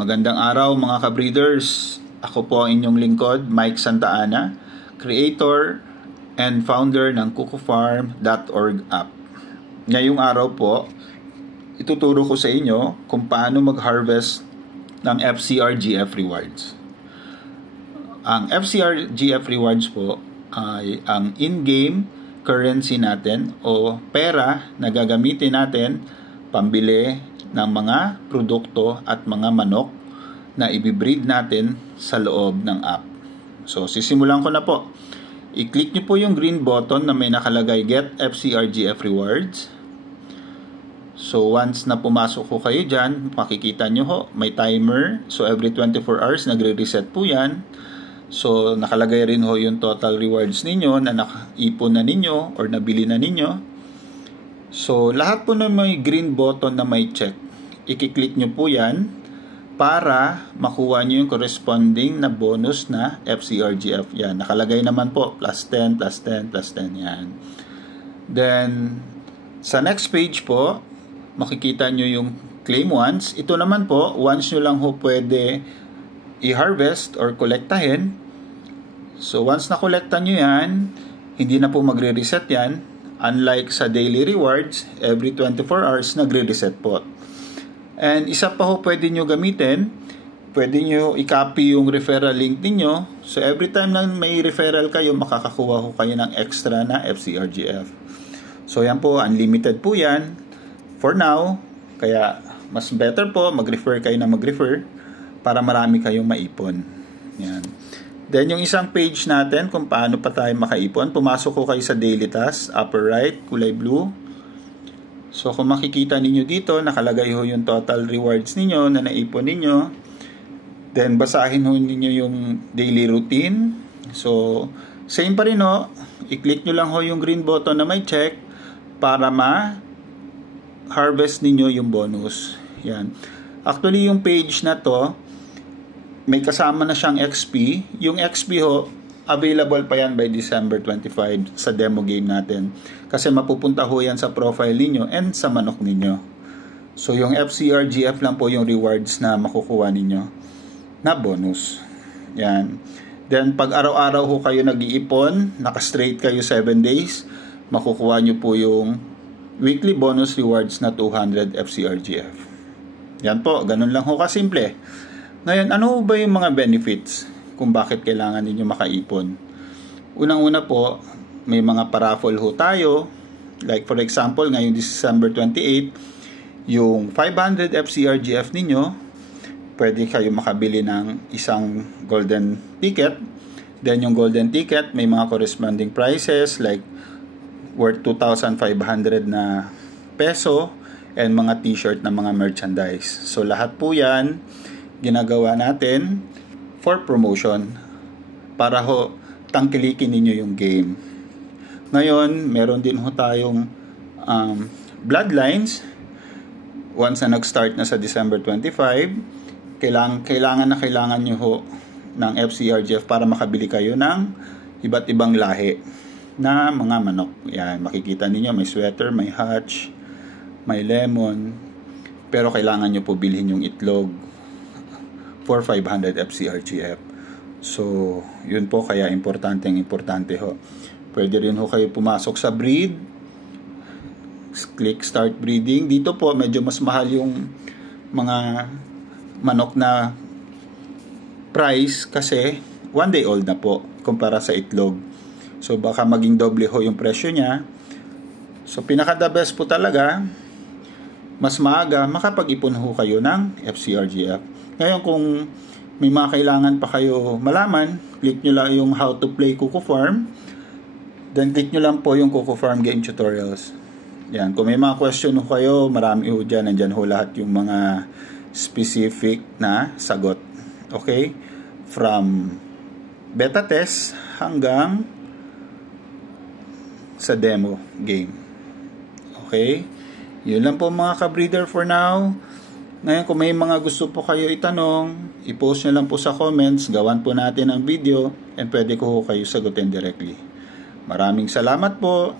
Magandang araw mga ka-breeders. Ako po ang inyong lingkod, Mike Santa Ana, creator and founder ng kukufarm.org app. Ngayong araw po, ituturo ko sa inyo kung paano mag-harvest ng FCRGF rewards. Ang FCRGF rewards po ay ang in-game currency natin o pera na gagamitin natin pambili ng mga produkto at mga manok na ibibreed natin sa loob ng app. So, sisimulan ko na po. I-click nyo po yung green button na may nakalagay Get FCRGF Rewards. So, once na pumasok ko kayo dyan, makikita nyo ho, may timer. So, every 24 hours, nagre-reset po yan. So, nakalagay rin ho yung total rewards ninyo na nakaipon na ninyo or nabili na ninyo. So, lahat po na may green button na may check, i-click nyo po yan para makuha nyo yung corresponding na bonus na FCRGF. Yan, nakalagay naman po, plus 10, plus 10, plus 10 yan. Then, sa next page po, makikita nyo yung claim once. Ito naman po, once nyo lang ho pwede i-harvest or kolektahin. So, once na-kolekta nyo yan, hindi na po magre-reset yan. Unlike sa daily rewards, every 24 hours nagre-reset po. And isa pa ho pwede nyo gamitin, pwede nyo i-copy yung referral link niyo. So, every time na may referral kayo, makakakuha ho kayo ng extra na FCRGF. So, yan po, unlimited po yan for now. Kaya, mas better po, mag-refer kayo na mag-refer para marami kayong maipon. Yan. Then, yung isang page natin kung paano pa tayo makaipon, pumasok ko kayo sa daily task, upper right, kulay blue. So, kung makikita ninyo dito, nakalagay ho yung total rewards ninyo na naipon ninyo. Then, basahin ho ninyo yung daily routine. So, same pa rin ho. I-click nyo lang ho yung green button na may check para ma-harvest ninyo yung bonus. Yan. Actually, yung page na to, may kasama na siyang XP. Yung XP ho, available pa yan by December 25 sa demo game natin. Kasi mapupunta ho yan sa profile ninyo and sa manok ninyo. So, yung FCRGF lang po yung rewards na makukuha ninyo na bonus. Yan. Then, pag araw-araw ho kayo nag-iipon, naka-straight kayo 7 days, makukuha nyo po yung weekly bonus rewards na 200 FCRGF. Yan po, ganun lang ho kasimple. Ngayon, ano ba yung mga benefits kung bakit kailangan ninyo makaipon? Unang-una po, may mga paraffle ho tayo. Like for example, ngayong December 28, yung 500 FCRGF ninyo, pwede kayo makabili ng isang golden ticket. Then yung golden ticket, may mga corresponding prices like worth 2,500 na peso and mga t-shirt na mga merchandise. So lahat po yan ginagawa natin for promotion para ho tangkilikin ninyo yung game. Ngayon, meron din ho tayong bloodlines. Once na nag-start na sa December 25, kailangan nyo ho ng FCRGF para makabili kayo ng iba't ibang lahi na mga manok. Yan, makikita ninyo may sweater, may hatch, may lemon, pero kailangan nyo po bilhin yung itlog for 500 FCRGF. So, yun po kaya importante ho. Pwede rin ho kayo pumasok sa breed. Click start breeding. Dito po medyo mas mahal yung mga manok na price kasi 1 day old na po kumpara sa itlog. So, baka maging doble ho yung presyo niya. So, pinaka the best po talaga, mas maaga makapag-ipon ho kayo ng FCRGF. Ngayon, kung may mga kailangan pa kayo malaman, click nyo lang yung how to play Kukufarm. Then, click nyo lang po yung Kukufarm game tutorials. Yan. Kung may mga question ho kayo, marami ho dyan. Nandyan ho lahat yung mga specific na sagot. Okay? From beta test hanggang sa demo game. Okay? Yun lang po mga ka-breeder for now. Ngayon, kung may mga gusto po kayo itanong, i-post nyo lang po sa comments, gawan po natin ang video, and pwede ko kayo sagutin directly. Maraming salamat po.